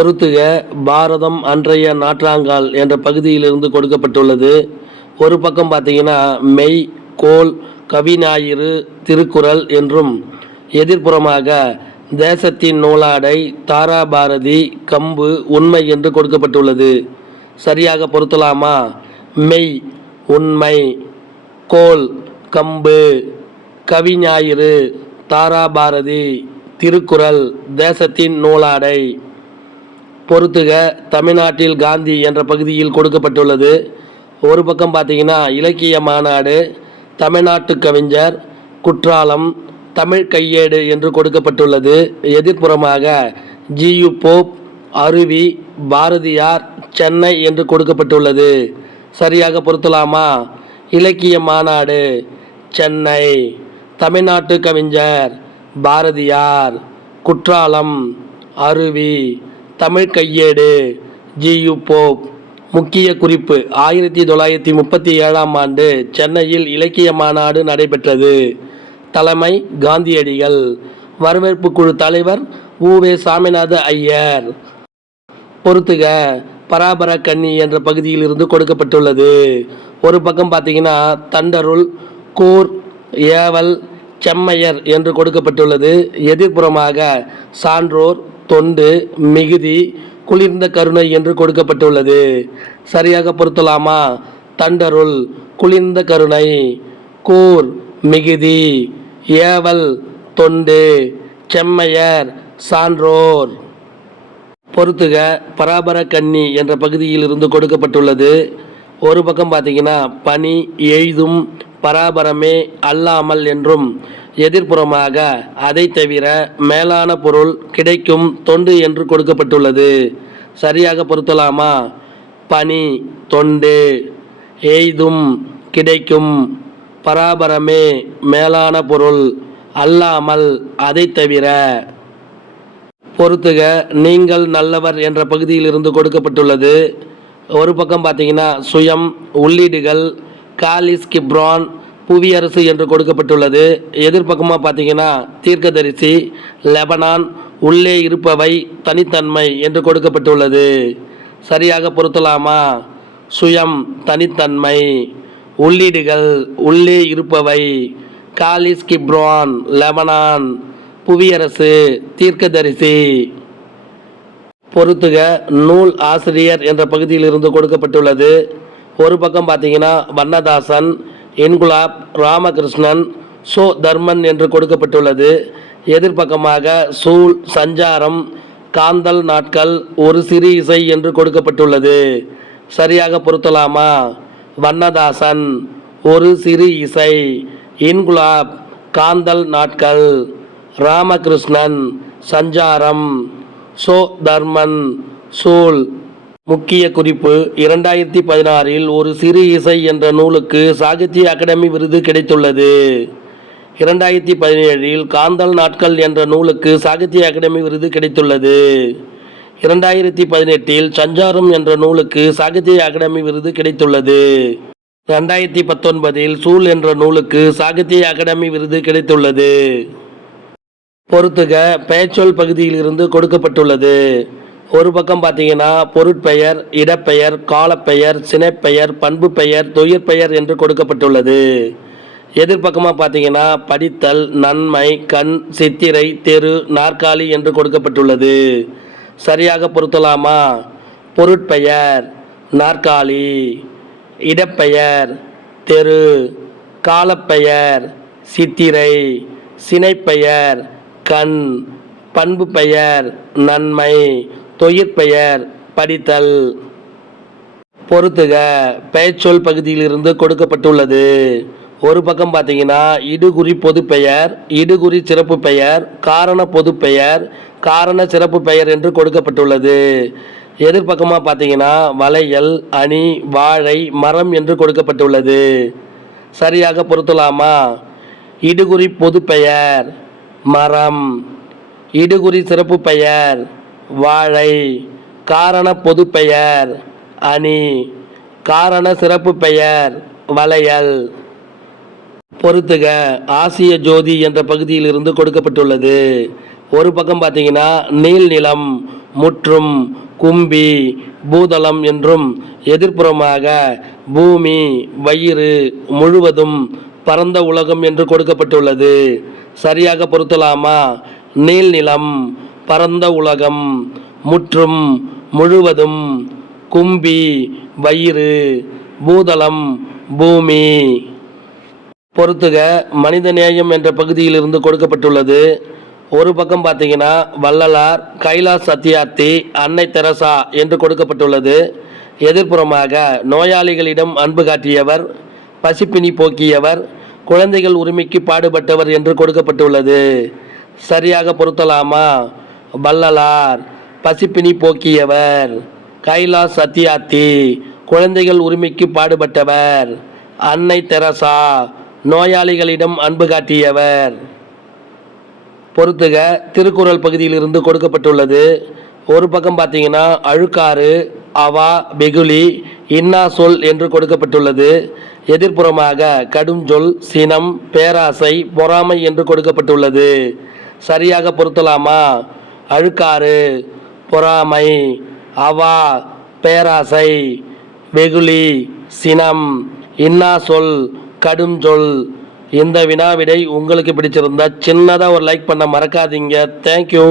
பொறுத்துக. பாரதம் அன்றைய நாற்றாங்கால் என்ற பகுதியிலிருந்து கொடுக்கப்பட்டுள்ளது. ஒரு பக்கம் பார்த்தீங்கன்னா மெய், கோல், கவிஞாயிறு, திருக்குறள் என்றும், எதிர்ப்புறமாக தேசத்தின் நூலாடை, தாராபாரதி, கம்பு, உண்மை என்று கொடுக்கப்பட்டுள்ளது. சரியாக பொருத்தலாமா? மெய் உண்மை, கோல் கம்பு, கவிஞாயிறு தாராபாரதி, திருக்குறள் தேசத்தின் நூலாடை. பொறுத்துக. தமிழ்நாட்டில் காந்தி என்ற பகுதியில் கொடுக்கப்பட்டுள்ளது. ஒரு பக்கம் பார்த்தீங்கன்னா இலக்கிய மாநாடு, தமிழ்நாட்டு கவிஞர், குற்றாலம், தமிழ் கையேடு என்று கொடுக்கப்பட்டுள்ளது. எதிர்ப்புறமாக ஜியு போப், அருவி, பாரதியார், சென்னை என்று கொடுக்கப்பட்டுள்ளது. சரியாக பொருத்தலாமா? இலக்கிய மாநாடு சென்னை, தமிழ்நாட்டு கவிஞர் பாரதியார், குற்றாலம் அருவி, தமிழ் கையேடு ஜியு போப். முக்கிய குறிப்பு: 1937ஆம் ஆண்டு சென்னையில் இலக்கிய மாநாடு நடைபெற்றது. தலைமை காந்தியடிகள். வரவேற்பு குழு தலைவர் உ.வே. சாமிநாத ஐயர். பொறுத்துக. பராபர கன்னி என்ற பகுதியில் இருந்து கொடுக்கப்பட்டுள்ளது. ஒரு பக்கம் பார்த்தீங்கன்னா தண்டருள், கூர், ஏவல், செம்மையர் என்று கொடுக்கப்பட்டுள்ளது. எதிர்ப்புறமாக சான்றோர், தொண்டு, மிகுதி, குளிர்ந்த கருணை என்று கொடுக்கப்பட்டுள்ளது. சரியாக பொருத்தலாமா? தண்டருள் குளிர்ந்த கருணை, கூர் மிகுதி, ஏவல் தொண்டு, செம்மையர் சான்றோர். பொறுத்துக. பராபர கன்னி என்ற பகுதியில் இருந்து கொடுக்கப்பட்டுள்ளது. ஒரு பக்கம் பார்த்தீங்கன்னா பனி, எய்தும், பராபரமே, அல்லாமல் என்றும், எதிர்ப்புறமாக அதை தவிர, மேலான பொருள், கிடைக்கும், தொண்டு என்று கொடுக்கப்பட்டுள்ளது. சரியாக பொருத்தலாமா? பனி தொண்டு, எய்தும் கிடைக்கும், பராபரமே மேலான பொருள், அல்லாமல் அதை தவிர. பொறுத்துக. நீங்கள் நல்லவர் என்ற பகுதியில் இருந்து கொடுக்கப்பட்டுள்ளது. ஒரு பக்கம் பார்த்தீங்கன்னா சுயம், உள்ளீடுகள், காலிஸ் கிப்ரான், புவியரசு என்று கொடுக்கப்பட்டுள்ளது. எதிர்பக்கமாக பார்த்தீங்கன்னா தீர்க்கதரிசி, லெபனான், உள்ளே இருப்பவை, தனித்தன்மை என்று கொடுக்கப்பட்டுள்ளது. சரியாக பொருத்தலாமா? சுயம் தனித்தன்மை, உள்ளீடுகள் உள்ளே இருப்பவை, காலிஸ் கிப்ரான் லெபனான், புவியரசு தீர்க்கதரிசி. பொறுத்துக. நூல் ஆசிரியர் என்ற பகுதியில் இருந்து கொடுக்கப்பட்டுள்ளது. ஒரு பக்கம் பார்த்தீங்கன்னா வண்ணதாசன், இன்குலாப், ராமகிருஷ்ணன், சோ தர்மன் என்று கொடுக்கப்பட்டுள்ளது. எதிர்பக்கமாக சூல், சஞ்சாரம், காந்தல் நாட்கள், ஒரு சிறு இசை என்று கொடுக்கப்பட்டுள்ளது. சரியாக பொருத்தலாமா? வண்ணதாசன் ஒரு சிறு இசை, இன்குலாப் காந்தல் நாட்கள், ராமகிருஷ்ணன் சஞ்சாரம், சோ தர்மன் சூல். முக்கிய குறிப்பு: 2016இல் ஒரு சிறு இசை என்ற நூலுக்கு சாகித்ய அகாடமி விருது கிடைத்துள்ளது. 2017இல் காந்தல் நாட்கள் என்ற நூலுக்கு சாகித்ய அகாடமி விருது கிடைத்துள்ளது. 2018இல் சஞ்சாரம் என்ற நூலுக்கு சாகித்ய அகாடமி விருது கிடைத்துள்ளது. 2019இல் சூல் என்ற நூலுக்கு சாகித்ய அகாடமி விருது கிடைத்துள்ளது. பொறுத்துக. பெயர்ச்சொல் பகுதியில் இருந்து கொடுக்கப்பட்டுள்ளது. ஒரு பக்கம் பார்த்தீங்கன்னா பொருட்பெயர், இடப்பெயர், காலப்பெயர், சினைப்பெயர், பண்பு பெயர், தொழிற்பெயர் என்று கொடுக்கப்பட்டுள்ளது. எதிர்பக்கமாக பார்த்தீங்கன்னா படித்தல், நன்மை, கண், சித்திரை, தெரு, நாற்காலி என்று கொடுக்கப்பட்டுள்ளது. சரியாக பொருத்தலாமா? பொருட்பெயர் நாற்காலி, இடப்பெயர் தெரு, காலப்பெயர் சித்திரை, சினைப்பெயர் கண், பண்பு பெயர் நன்மை, தொழிற்பெயர் படித்தல். பொறுத்துக. பெயர்ச்சொல் பகுதியில் இருந்து கொடுக்கப்பட்டுள்ளது. ஒரு பக்கம் பார்த்தீங்கன்னா இடுகுறி பொதுப்பெயர், இடுகுறி சிறப்பு பெயர், காரண பொதுப்பெயர், காரண சிறப்பு பெயர் என்று கொடுக்கப்பட்டுள்ளது. எதிர்பக்கமாக பார்த்தீங்கன்னா வளையல், அணி, வாழை, மரம் என்று கொடுக்கப்பட்டுள்ளது. சரியாக பொருத்தலாமா? இடுகுறி பொதுப்பெயர் மரம், இடுகுறி சிறப்பு பெயர் வாழை, காரண பொதுப்பெயர் அணி, காரண சிறப்பு பெயர் வளையல். பொறுத்துக. ஆசிய ஜோதி என்ற பகுதியில் இருந்து கொடுக்கப்பட்டுள்ளது. ஒரு பக்கம் பார்த்தீங்கன்னா நீள்நிலம், முற்றும், கும்பி, பூதளம் என்றும் எதிர்ப்புறமாக பூமி, வயிறு, முழுவதும், பரந்த உலகம் என்று கொடுக்கப்பட்டுள்ளது. சரியாக பொருத்தலாமா? நீள்நிலம், பரந்த உலகம், முற்றும், முழுவதும், கும்பி, வயிறு, பூதளம், பூமி. பொறுத்துக. மனிதநேயம் என்ற பகுதியிலிருந்து கொடுக்கப்பட்டுள்ளது. ஒரு பக்கம் பார்த்தீங்கன்னா வள்ளலார், கைலாஷ் சத்யார்த்தி, அன்னை தெரசா என்று கொடுக்கப்பட்டுள்ளது. எதிர்ப்புறமாக நோயாளிகளிடம் அன்பு காட்டியவர், பசிப்பினி போக்கியவர், குழந்தைகள் உரிமைக்கு பாடுபட்டவர் என்று கொடுக்கப்பட்டுள்ளது. சரியாக பொருத்தலாமா? வள்ளலார் பசிப்பினி போக்கியவர், கைலாஷ் சத்யார்த்தி குழந்தைகள் உரிமைக்கு பாடுபட்டவர், அன்னை தெரசா நோயாளிகளிடம் அன்பு காட்டியவர். பொறுத்துக. திருக்குறள் பகுதியிலிருந்து கொடுக்கப்பட்டுள்ளது. ஒரு பக்கம் பார்த்தீங்கன்னா அழுக்காறு, அவா, வெகுளி, இன்னா சொல் என்று கொடுக்கப்பட்டுள்ளது. எதிர்ப்புறமாக கடும் சொல், சினம், பேராசை, பொறாமை என்று கொடுக்கப்பட்டுள்ளது. சரியாக பொருத்தலாமா? அழுக்காறு, பொறாமை, அவா, பேராசை, வெகுளி, சினம், இன்னா சொல், கடும் சொல். இந்த வினாவிடை உங்களுக்கு பிடிச்சிருந்தா சின்னதாக ஒரு லைக் பண்ண மறக்காதீங்க. தேங்க்யூ.